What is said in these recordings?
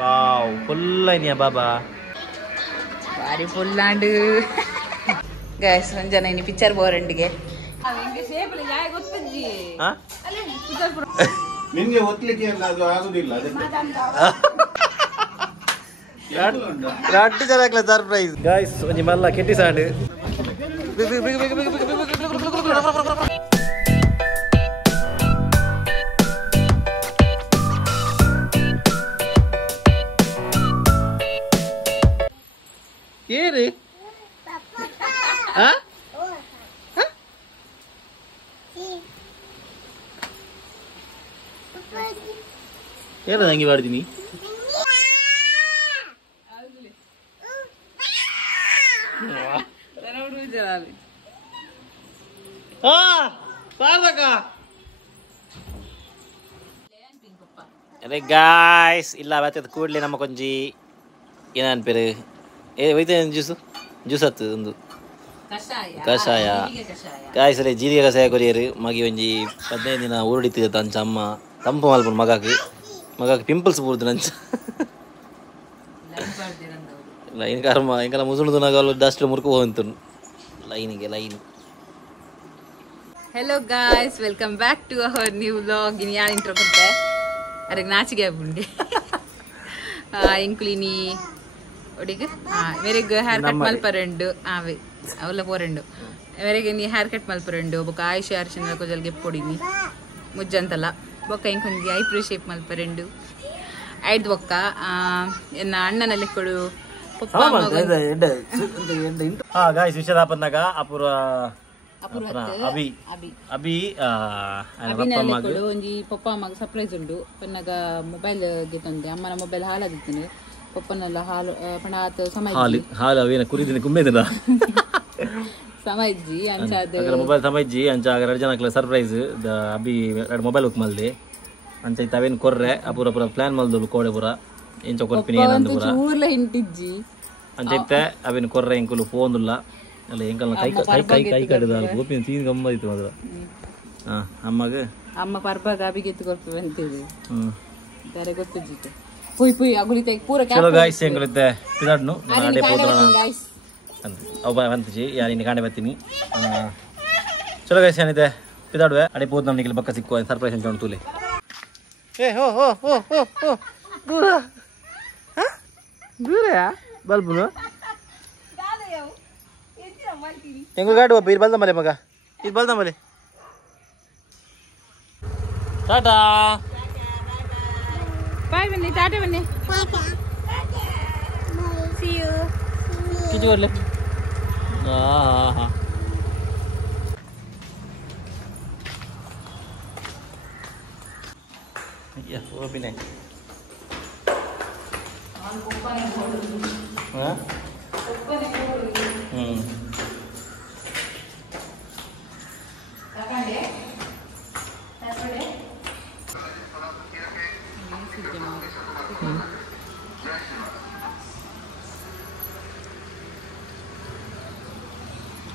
Wow full ಐನಿಯಾ ಬಾಬಾ ಬಾರಿ full and guys ಒಂಜನ ಇನಿ picture ಬೋರಂಡಿಗೆ ನಿಮಗೆ ಒತ್ತಲಿಕ್ಕೆ ಅದು ಆಗುದಿಲ್ಲ ಸರ್ಪ್ರೈಸ್ ಗೈಸ್ ಒಂಜಿ ಮಲ್ಲ ಕೆಟ್ಟಿ ಸಾಂಡ್ ಏರಿ ಏನು ಹಂಗೆ ಮಾಡ್ತೀನಿ ಅರೆ ಗಾಯ್ಸ್ ಇಲ್ಲ ಬರ್ತದ ಕೂಡಲೇ ನಮ್ಮ ಕೊಂಜಿ ಏನನ್ಪೇರು ಜ್ಯೂಸು ಜ್ಯೂಸ್ ಹತ್ತು ಒಂದು ಕಷಾಯ ಗಾಯ್ಸ್ ಅರೆ ಜೀರಿಗೆ ಕಷಾಯ ಕೊರಿಯರು ಮಗಿ ಒಂಜಿ 15 ದಿನ ಊರಡಿತಿದ್ದ ಅಂಚ ಅಮ್ಮ ತಂಪು ಮಲ್ಪುಂಡು ಮಗಕ್ಕೆ ಪಿಂಪಲ್ಸ್ ಪೂರ್ದು ನಂಚ ಲೈನ್ ಕರ್ಮ ಇಂಕಲ ಮುಸುಳು ನಗಲು ಡಸ್ಟ್ ಮುರ್ಕು ಹೋಗ್ತು ಲೈನಿಗೆ line. Hello guys welcome back to our new vlog. ಇನ್ನು ಯಾರು ಇಂಟ್ರೋ ಕೊಡ್ತೆ ಅದಕ್ಕೆ ನಾಚಿಗೆ ಆಗ್ಬಿಂಡೆ ಇಂಕ್ಲಿನಿ ಒಡಿಗೆ ಮೇರೆಗೆ ಹೇರ್ ಕಟ್ ಮಲ್ಪರೆಂಡು ಆವೆ ಅವಲ್ಲ ಪೋರೆಂಡು ಮೇರೆಗೆ ನೀ ಹೇರ್ ಕಟ್ ಮಲ್ಪರೆಂಡು ಬೊಕ್ಕ ಆಯುಷ ಅರ್ಶಿನ ಕೊಜಲ್ಗೆ ಪೊಡಿನಿ ಮುಜ್ಜಂತಲ್ಲ ಬೊಕ್ಕ ಇಂಕೊಂದು ಐಬ್ರೋ ಶೇಪ್ ಮಲ್ಪರೆಂಡು ಐದು ಬೊಕ್ಕ ಎನ್ನ ಅಣ್ಣನಲ್ಲಿ ಕೊಡು ಗಾಯ್ಸ್ ವಿಷಯದಾಪನ್ನಾಗ ಅಪುರ ಅಭಿ ಅಭಿ ಕೊಡು ಒಂಜಿ ಪಪ್ಪ ಅಮ್ಮಗ ಸರ್ಪ್ರೈಸ್ ಉಂಡು ಪನ್ನಗ ಮೊಬೈಲ್ ಗೆತ್ತಂದೆ ಅಮ್ಮನ ಮೊಬೈಲ್ ಹಾಳಾದಿತ್ತು ಪಪ್ಪನೆಲ್ಲ ಹಾಲು ಪಣಾತ್ ಸಮಯ ಹಾಲು ಅವೇನ ಕುರಿದಿನ ಕುಂಬೇದಿನ ಸಮಯ್ಜಿ ಅಂಚಾದ ಮೊಬೈಲ್ ಸಮಯ್ಜಿ ಅಂಚ 2 ಜನಕ್ಕೆ ಸರ್ಪ್ರೈಸ್ ಅಭಿ 2 ಮೊಬೈಲ್ ಬುಕ್ ಮಲ್ದೆ ಅಂಚ ಇತ್ತ ಅವೇನು ಕೊರ್ರೆ ಅಪುರ ಪುರ ಪ್ಲಾನ್ ಮಲ್ದಳು ಕೋಡೆ ಪುರ ಇಂಚ ಕೊರ್ಪಿನಿ ಏನಂದು ಪುರ ಊರ್ಲ ಹಿಂಟಿಜ್ಜಿ ಅಂಚ ಇತ್ತೆ ಅವೇನು ಕೊರ್ರೆ ಇಂಕುಲು ಫೋನುಲ್ಲ ಅಲ್ಲ ಎಂಕಲ್ನ ಕೈ ಕಡಿದ ಗೋಪಿನ ತೀನ್ ಗಮ್ಮದಿತ್ತು ಮಾತ್ರ ಅಮ್ಮಗ ಅಮ್ಮ ಪರ್ಬಾಗ ಅಭಿಗೆ ಎತ್ತುಕೊಳ್ತು ಅಂತಿದೆ ಬೇರೆ ಗೊತ್ತಿದ್ದಿತ್ತು ಪುಯ್ ಪುಯ್ ಅಗುಲಿತೆ ಪೂರ ಚಲೋ ಗಾಯ್ಸ್ ಎಂಗಲಿತ್ತೆ ಪಿದಾಡ್ನು ನಾಡೆ ಪೋತ್ರಣ ಅವ ಬಂತಜಿ ಯಾರಿನ ಕಾಣೆ ಬರ್ತೀನಿ ಚಲೋ ಗಾಯ್ಸ್ ಏನಿದೆ ಪಿದಾಡುವೆ ಅಡೆ ಪೋದ್ ನಮ್ನಿಗೆ ಬಕ್ಕ ಸಿಕ್ಕುವ ಸರ್ಪ್ರೈಸ್ ಅಂತ ಉಂಟುಲೆ ಏ ಹೋ ಹೋ ಹೋ ಹೋ ಹೋ ದೂರ ದೂರ ಬಲ್ಬುನು ಹೆಂಗ ಗಾಡುವ ಇದು ಬಲ್ದ ಮಲೆ ಮಗ ಇದು ಬಲ್ದ ಮಲೆ ಟಾಟಾ ಬಾಯ್ ಬನ್ನಿ ಟಾಟಾ ಬನ್ನಿ ಸಿ ಯು ಕಿಜಿ ಬರ್ಲೆ ಓಪಿನೆ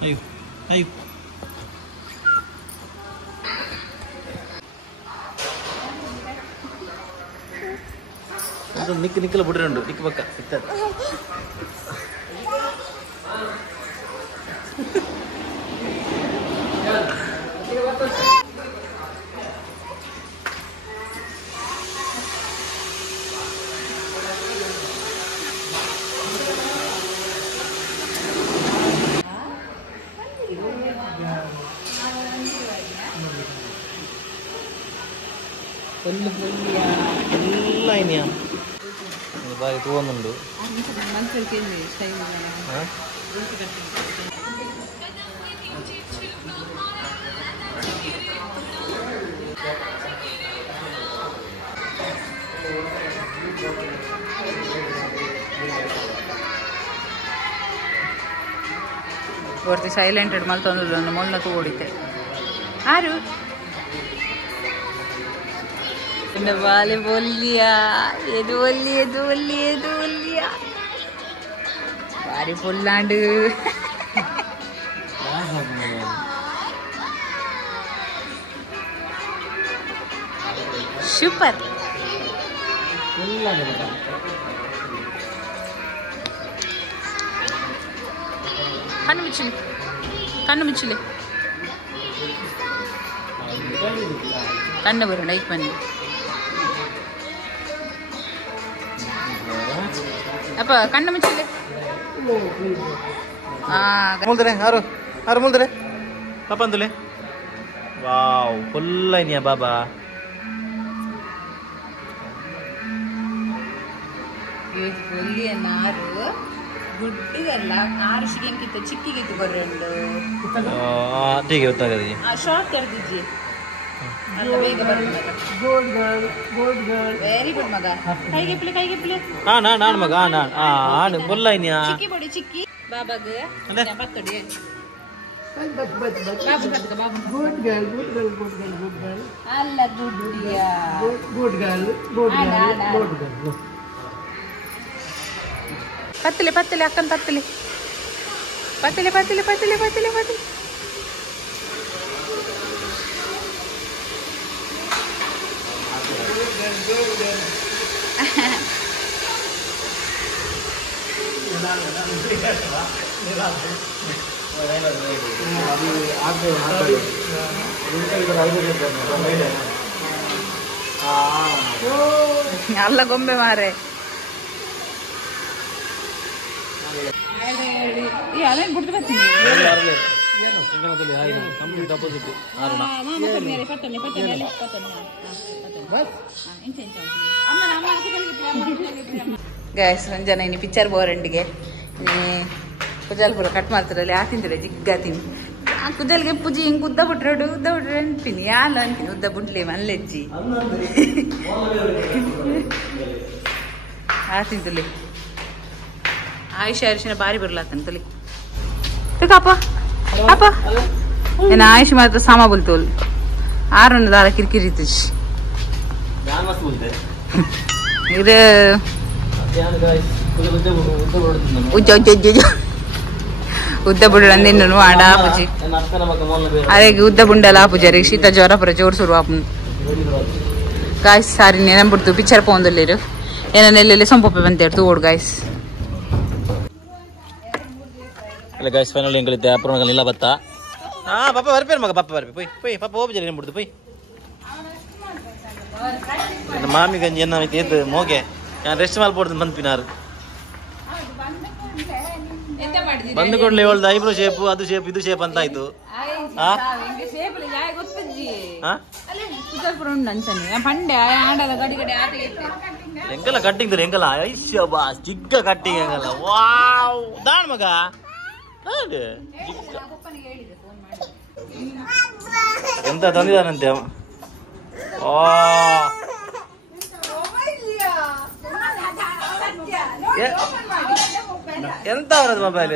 ayo ayo ಅದು ನಿಕ್ಕಲ ಬಿಡ್ರಿ ಉಂಟು ನಿಕ್ಕ ಪಕ್ಕ ಸಿಗ್ತದೆ ಎಲ್ಲ ಐನಿಯಾ ಬಾರಿ ತಗೊಂಡು ಪೂರ್ತಿ ಸೈಲೆಂಟೆಡ್ ಮಲ್ ತಂದು ಮೊಳ್ಳ ತಗೊಡಿತೆ ಆರು ಬಾಲೆ ಬೋಲಿಯಾ ಎದು ಒಲ್ಲಿ ಎದು ಒಲ್ಲಿ ಎದು ಒಲ್ಲಿಯಾ ಬಾರಿ ಫುಲ್ಲಾಂಡು ಸೂಪರ್ ಕಣ್ಣು ಮುಚ್ಚಲಿ ಕಣ್ಣು ಮುಚ್ಚಲಿ ಕಣ್ಣು ಬರೋಣ ಈಗ ಬನ್ನಿ ಅಪ್ಪ ಕಣ್ಣು ಮುಚ್ಚಲಿ ಮುಲ್ದರೆ ಯಾರು ಯಾರು ಮುಲ್ದರೆ ಪಾಪ ಅಂತಲೇ ವಾವ್ ಫುಲ್ ಐನಿಯಾ ಬಾಬಾ ಒಳ್ಳೆಯ ನಾರು ಗುಡ್ಡಿಗಲ್ಲ ಆರು ಶಿಗೆಂಕಿತ್ತ ಚಿಕ್ಕಿಗಿತ್ತು ಬರೋಂಡು ಟೀಕೆ ಗೊತ್ತಾಗದಿ ಶಾರ್ಟ್ ಕರ್ದಿಜ್ಜಿ ಅಲ್ಲ ಬೇಗ ವೆರಿ ಗುಡ್ ಮಗ ಕೈಗೆಪ್ಲೆ ನಾನು ಮಗ ನಾನು ಫುಲ್ ಐನಿಯಾ ಚಿಕ್ಕಿ ಬಡಿ ಚಿಕ್ಕಿ ಬಾಬಾಗ ಪತ್ತಡಿ ಅಲ್ಲ ಪತ್ತಲೆ ಪತ್ತಲೆ ಅಕ್ಕನ ಪತ್ತಲೆ ಪತ್ತಲೆ ಪತ್ತಲೆ ಪತ್ತಲೆ ಪತ್ತಲೆ ಪತ್ತಲೆ ಅಲ್ಲ ಗೊಂಬೆ ಮಾರೆ ಅದೇನು ಬಿಡ್ತು ಬರ್ತೀನಿ ಗೈಸ್ ಒಂದು ಜನ ಇನ್ನು ಪಿಕ್ಚರ್ ಬೋರಂಡಿಗೆ ಕುಜಾಲ್ ಪೂರ ಕಟ್ ಮಾಡ್ತಾರಲ್ಲಿ ಆ ತಿಂತಾರೆ ಜಿಗ್ಗ ತಿಂದು ಆ ಕುಜಲ್ಗೆ ಪೂಜಿ ಹಿಂಗೆ ಉದ್ದ ಬಿಟ್ರೆ ಅನ್ಪಿನಿ ಯಾಲ ಅನ್ಪಿನಿ ಉದ್ದ ಬಿಡ್ಲಿ ಮಲ್ಲೆಜ್ಜಿ ಆ ತಿಂತಲಿ ಆಯುಷ ಅರಿಶಿನ ಬಾರಿ ಬರ್ಲಾತಂತಲಿ ಅಪ್ಪ ಅಪ್ಪ ಏನ ಆಯುಷ್ ಮಾತ್ರ ಸಾಮ बोलतोल ಆರನ್ನು ದಾರ ಕಿರಿಕಿರಿತು ಇದು ಉದ್ದ ಬುಡ್ಡ ನಿನ್ನು ಆಡ ಪೂಜಿ ಅರೆಗೆ ಉದ್ದ ಬುಂಡಲ ಪೂಜಿ ಅರೆಗೆ ಶೀತ ಜ್ವರ ಪರ ಜೋರು ಶುರು ಆಪು ಗಾಯ್ಸ್ ಸಾರಿ ನೆನಪಿಡ್ತು ಪಿಕ್ಚರ್ ಪೋಂದಲ್ಲಿರು ಏನೆಲ್ಲೆಲ್ಲಿ ಸೊಂಪೊಪ್ಪೆ ಬಂತೇರ್ತು ಓಡ್ ಗಾಯ್ಸ್ ಇಲ್ಲ ಗಾಯ್ಸ್ ಫೈನಲ್ ಎಂಗಳಿದ್ದೆ ಅಪೂರ್ಣಗಳು ಇಲ್ಲ ಬತ್ತಾ ಪಾಪ ಬರ್ಪೇರು ಮಗ ಪಾಪ ಬರ್ಪೆ ಪೊಯ್ ಪಾಪ ಹೋಗ್ಬಿಡ್ರಿ ಏನು ಬಿಡ್ತು ಪೊಯ್ ಮಾಮಿ ಗಂಜಿ ಏನ ಏತು ಮೋಗೆ ನಾನು ರೆಸ್ಟ್ ಮಾಡಿ ಪೋಡ್ದು ಬಂದ್ಪಿನಾರು ಬಂದು ಕೊಡ್ಲಿ ಹೇಳ್ದು ಐಬ್ರೋ ಶೇಪು ಅದು ಶೇಪ್ ಇದು ಶೇಪ್ ಅಂತ ಆಯ್ತು ಎಂಕಲ್ಲ ಕಟ್ಟಿಂಗ್ ಎಂಕಲ್ಲ ಐಶ್ಯ ಬಾ ಚಿಕ್ಕ ಕಟ್ಟಿಂಗ್ ಎಂಗಲ್ಲ ವಾವ್ ದಾಣ್ ಮಗ ಎಂತ ತಂದಿದಾನಂತೆ ಎಂತ ಅವರದ್ದು ಮೊಬೈಲ್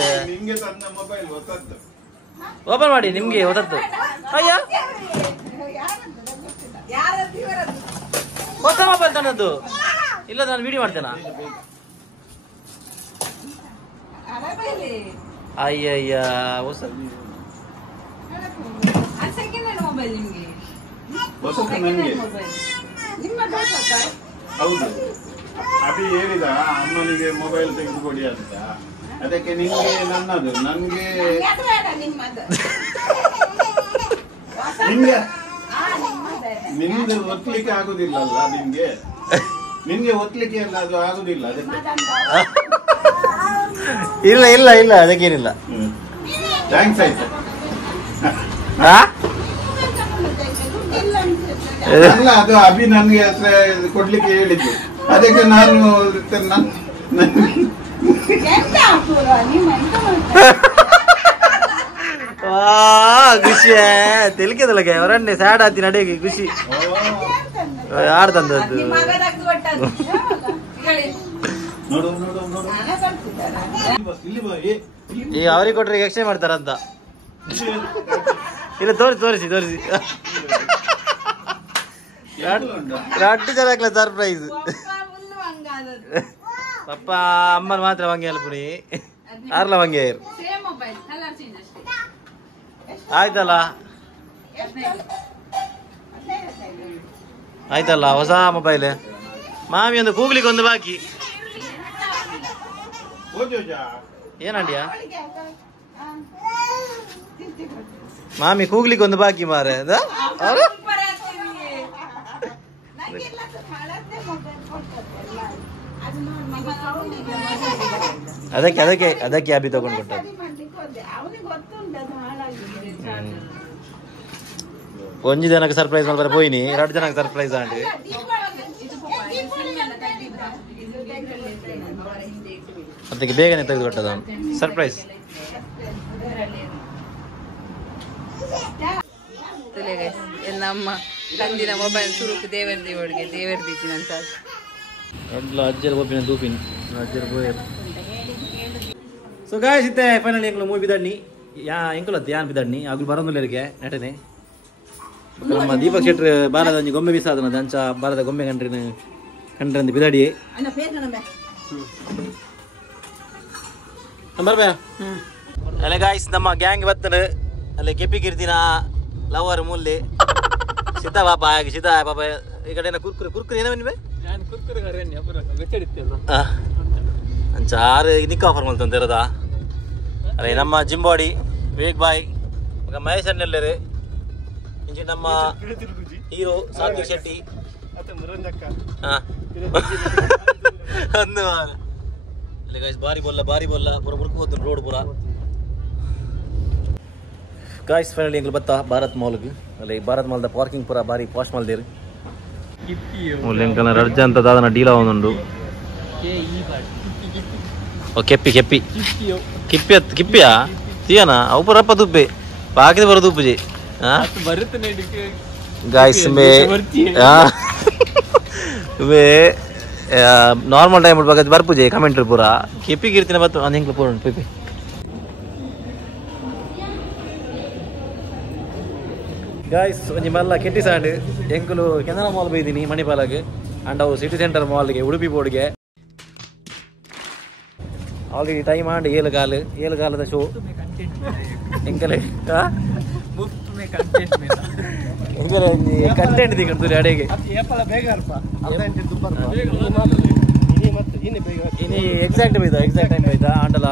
ಓಪನ್ ಮಾಡಿ ನಿಮ್ಗೆ ಹೊಸತ್ತು ಅಯ್ಯ ಹೊಸ ಮೊಬೈಲ್ ತಂದದ್ದು ಇಲ್ಲ ನಾನು ವಿಡಿಯೋ ಮಾಡ್ತೇನಾ ಅಯ್ಯಯ್ಯ ಹೊಸ ಹೌದು ಅಭಿ ಹೇಳಿದ ಅಮ್ಮನಿಗೆ ಮೊಬೈಲ್ ತೆಗೆದುಕೊಡಿ ಅಂತ ಅದಕ್ಕೆ ನಿಂಗೆ ನನ್ನದು ನನ್ಗೆ ನಿಮ್ದು ಒತ್ತಲಿಕ್ಕೆ ಆಗುದಿಲ್ಲಲ್ಲ ನಿಮ್ಗೆ ಒತ್ತಲಿಕ್ಕೆ ಎಲ್ಲ ಅದು ಆಗುದಿಲ್ಲ ಅದಕ್ಕೆ ಇಲ್ಲ ಇಲ್ಲ ಇಲ್ಲ ಅದಕ್ಕೇನಿಲ್ಲ ಥ್ಯಾಂಕ್ಸ್ ಆಯ್ತು ಅಲ್ಲ ಅದು ಅಭಿ ನನ್ಗೆ ಕೊಡ್ಲಿಕ್ಕೆ ಹೇಳಿದ್ದು ಅದಕ್ಕೆ ನಾನು ಖುಷಿ ತೆಲಿಕೆದೊಳಗೆ ಅವರನ್ನೇ ಸ್ಯಾಡ್ ಆತಿ ನಡೆಗೆ ಖುಷಿ ಯಾರು ತಂದದ್ದು ಈಗ ಅವ್ರಿಗೆ ಕೊಟ್ರೆ ಎಕ್ಸ್ಚೇಂಜ್ ಮಾಡ್ತಾರಂತ ಇಲ್ಲ ತೋರಿಸಿ ರಟ್ಟು ಜನ ಸರ್ಪ್ರೈಸ್ ಪಪ್ಪ ಅಮ್ಮನ ಮಾತ್ರ ವಂಗೆ ಅಲ್ಲ ಪುಣಿ ಆರ್ಲ ವಂಗೆ ಆಯ್ತಲ್ಲ ಹೊಸ ಮೊಬೈಲ್ ಮಾಮಿ ಒಂದು ಕೂಗ್ಲಿಕ್ಕೆ ಒಂದು ಬಾಕಿ ಓಜೋಜಾ ಏನಂಡಿಯಾ ಮಾಮಿ ಕೂಗ್ಲಿಕ್ಕೆ ಒಂದು ಬಾಕಿ ಮಾರ ಅದಕ್ಕೆ ಅದಕ್ಕೆ ಅದಕ್ಕೆ ಅಭಿ ತಗೊಂಡು ಕೊಟ್ಟದ್ದು ಒಂಜಿ ಜನಕ್ಕೆ ಸರ್ಪ್ರೈಸ್ ಮಾಡ್ಬಾರ ಪೋಯಿನಿ 2 ಜನಕ್ಕೆ ಸರ್ಪ್ರೈಸ್ ಆಂಟಿ ಅದಕ್ಕೆ ಬೇಗನೆ ತೆಗೆದು ಕೊಟ್ಟದ ಸರ್ಪ್ರೈಸ್ ನಮ್ಮ ತಂದಿನ ಮೊಬೈಲ್ ಸುರುಕು ದೇವರದಿ ಒಳಗೆ ದೇವರದಿದ್ದೀನಂತ ಅಜ್ಜರ ಒಬ್ಬಿನ ದೂಪಿನ ಅಜ್ಜರ ಬೋಯರ್ ಸೊ ಗಾಯ್ಸ್ ಇತ್ತೆ ಫೈನಲಿ ಎಂಕ್ಲು ಮೂವಿ ಬಿದಣ್ಣಿ ಎಂಕುಲ ಯಾನ್ ಬಿದಣ್ಣಿ ಆಗ್ಲು ಬರೋದಿಲ್ಲರಿಗೆ ನಟನೆ ನಮ್ಮ ದೀಪಕ್ ಶೆಟ್ರ್ ಬಾರದ ಒಂಜಿ ಗೊಂಬೆ ಬಿಸಾದನ ಅಂಚ ಬಾರದ ಗೊಂಬೆ ಕಂಡ್ರೆ ಬಿದಾಡಿ ಬರ್ಬೇ ಅಲ್ಲ ಗಾಯ್ಸ್ ನಮ್ಮ ಗ್ಯಾಂಗ್ ಬರ್ತದೆ ಅಲ್ಲಿ ಕೆಪ್ಪಿ ಕಿರ್ತಿನ ಲವರ್ ಮೂಲೆ ಸೀತಾ ಪಾಪ ಹಾಗೆ ಸೀತಾ ಪಾಪ ಈ ಕಡೆ ಕುರ್ಕುರಿ ಕುರ್ಕುರಿ ಏನೋ ನಿಮಗೆ ಅಂಚ ಆರು ನಿಕ್ಕ ಆಫರ್ ಮಾಡ್ತಂತ ಇರೋದಾ ಅಲ್ಲ ನಮ್ಮ ಜಿಂಬಾಡಿ ವೇಗ್ ಬಾಯ್ ಈಗ ಮಹೇಶ್ ಅಣ್ಣೆಲ್ಲರು ಇಂಚೆ ನಮ್ಮ ಹೀರೋ ಸಾತ್ವಿಕ್ ಶೆಟ್ಟಿ ಒಂದು ಇಲ್ಲಿ ಗಾಯ್ಸ್ ಬಾರಿ ಬೋಲ್ಲ ಪೂರ ಮುರ್ಕು ಹೋದ ರೋಡ್ ಪೂರ ಗಾಯ್ಸ್ ಫೈನಲಿ ಎಂಗ್ಲು ಬತ್ತಾ ಭಾರತ್ ಮಾಲ್ಗೆ ಅಲ್ಲಿ ಭಾರತ್ ಮಾಲ್ದ ಪಾರ್ಕಿಂಗ್ ಪೂರ ಬಾರಿ ಪಾಶ್ ಮಾಲ್ದೇರು ಎಂಕಲ್ನ ರಡ್ಜ ಅಂತ ದಾದನ ಡೀಲ ಒಂದುಂಡು ಕೆಪ್ಪಿ ಕೆಪ್ಪಿ ಕಿಪ್ಪಿಯಾ తీయనా అవు రప్ప దుబ్బే పాకిది బర దుబ్బుజి गाइस में वे नार्मल टाइम बगत ಬರ್ಪುಜೆ ಕಮೆಂಟ್ ಪೂರ ಕೆಪಿ ಗಿರ್ತಿನ ಬತ್ತು ಅಂದಿಂಗ್ಲ ಪೂರ ಪೇಪಿ गाइस ಒಂಜಿ ಮಲ್ಲ ಕೆಟ್ಟಿ ಸಾಂಡ್ ಎಂಕುಲು ಕೆನರಾ ಮಾಲ್ ಬೈದಿನಿ ಮಣಿಪಾಲಗೆ ಅಂಡ್ ಅವು ಸಿಟಿ ಸೆಂಟರ್ ಮಾಲ್ಗೆ ಉಡುಪಿ ಬೋರ್ಡ್ಗೆ ಆಲ್ರೆಡಿ ಟೈಮ್ ಆಂಡ್ 7 ಕಾಲದ ಶೋ ಎಂಕಲೆ ಕಂಟೆಂಟ್ ದಿಕ್ಕಂತು ಅಡೆಗೆ ಇನಿ ಎಕ್ಸಾಕ್ಟ್ ಟೈಮ್ ಬೈದ ಆಂಡಲ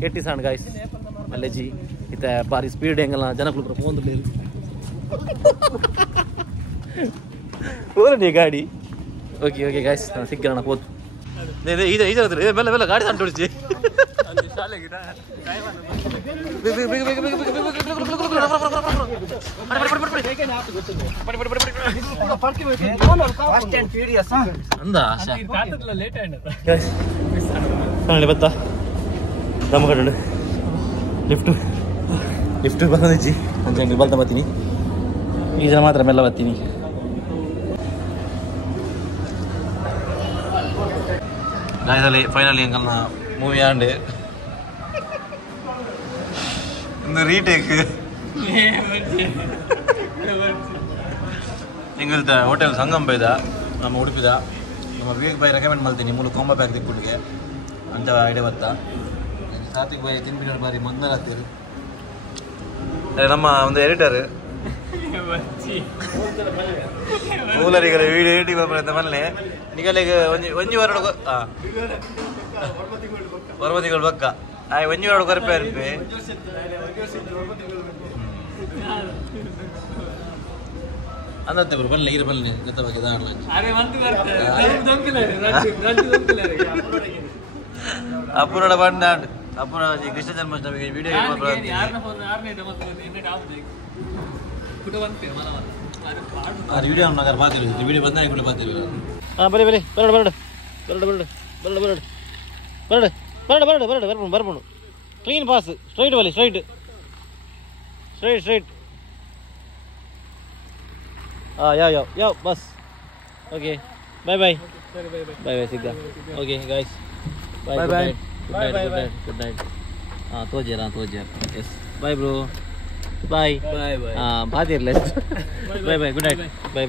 ಕೆಟ್ಟಿ ಸಾಂಡ್ ಗಾಯ್ಸ್ ಅಲ್ಲೆಜಿ ಇತ್ತ ಬಾರಿ ಸ್ಪೀಡ್ ಹೆಂಗಲ್ಲ ಜನಗಳು ಫೋನ್ ಹೋದ್ರೆ ಗಾಡಿ ಓಕೆ ಗಾಯ್ಸ್ ಸಿಗ್ಗೋಣ ಹೋದ್ ಮೆಲ್ಲ ಗಾಡಿ ತಂಟೋಡಿಸಿ ಬತ್ತಾ ನಮ್ಮ ಕಡೆ ಲಿಫ್ಟ್ ಬಂದಿಜ್ಜಿ ಅಂಚೆ ಬಲ್ತ ಬರ್ತೀನಿ ಈ ಜನ ಮಾತ್ರ ಮೆಲ್ಲ ಬರ್ತೀನಿ ಫೈನಲಿ ಎಂಕಲ್ನ ಮೂವಿ ಆಂಡ್ ಒಂದು ರೀಟೇಕ್ ಎಂಗಲ್ದ ಹೋಟೆಲ್ ಸಂಗಮ್ ಬೈದ ನಮ್ಮ ಉಡುಪಿದ ನಮ್ಮ ವಿವೇಕ್ ಬಾಯ್ ರೆಕಮೆಂಡ್ ಮಾಡ್ತೀನಿ ಮೂಲ ಕೊಂಬ ಬ್ಯಾಗ್ ತಿಕ್ಕಿಗೆ ಅಂತ ಐಡಿಯಾ ಬರ್ತಾ ಸಾತ್ವಿಕ್ ಬಾಯ್ ತಿನ್ಬಿಟ್ಟು ಬಾರಿ ಮಂದರ ಆಗ್ತೀರಿ ನಮ್ಮ ಒಂದು ಎಡಿಟರ್ ಮೂಲರಿಗಳ ವಿಡಿಯೋ ಎಡಿಟಿಂಗ್ ಅಂತ ಮಲ್ಲೆ ನಿಗಲಿಗೆ ಒಂಜಿ ವಾರ ಬರ್ಬದಿಗಳು ಬಕ್ಕ ಒಂಜಿ ವಾರ ಕೊರಪೆ ಇರ್ಪೆ ಅಂದತ್ತೆ ಬರು ಬಲ್ಲೆ ಇರು ಬಲ್ಲೆ ಗತ ಬಗ್ಗೆ ಅಪುರಡ ಬಂಡ ಅಪುರ ಕೃಷ್ಣ ಜನ್ಮಾಷ್ಟಮಿಗೆ ವಿಡಿಯೋ ವಿಡಿಯೋ ನಗರ ಬಾತಿಲ್ಲ ವಿಡಿಯೋ ಬಂದಾಗ ಕೂಡ ಬಾತಿಲ್ಲ ಹಾಂ ಬರೀ ಬರ್ಬೋದು ಕ್ಲೀನ್ ಪಾಸ್ ಸ್ಟ್ರೈಟ್ ಬಲ್ಲಿ ಸ್ಟ್ರೈಟ್ ಹಾಂ ಯಾವ ಬಸ್ ಓಕೆ ಬಾಯ್ ಸಿಗ್ಗ okay guys bye good night ಹಾಂ ತೋಜೇರ ಎಸ್ ಬಾಯ್ ಬ್ರೋ ಬಾಯ್ ಹಾಂ ಬಾತಿರ್ಲೆ ಬಾಯ್ ಗುಡ್ ನೈಟ್ ಬಾಯ್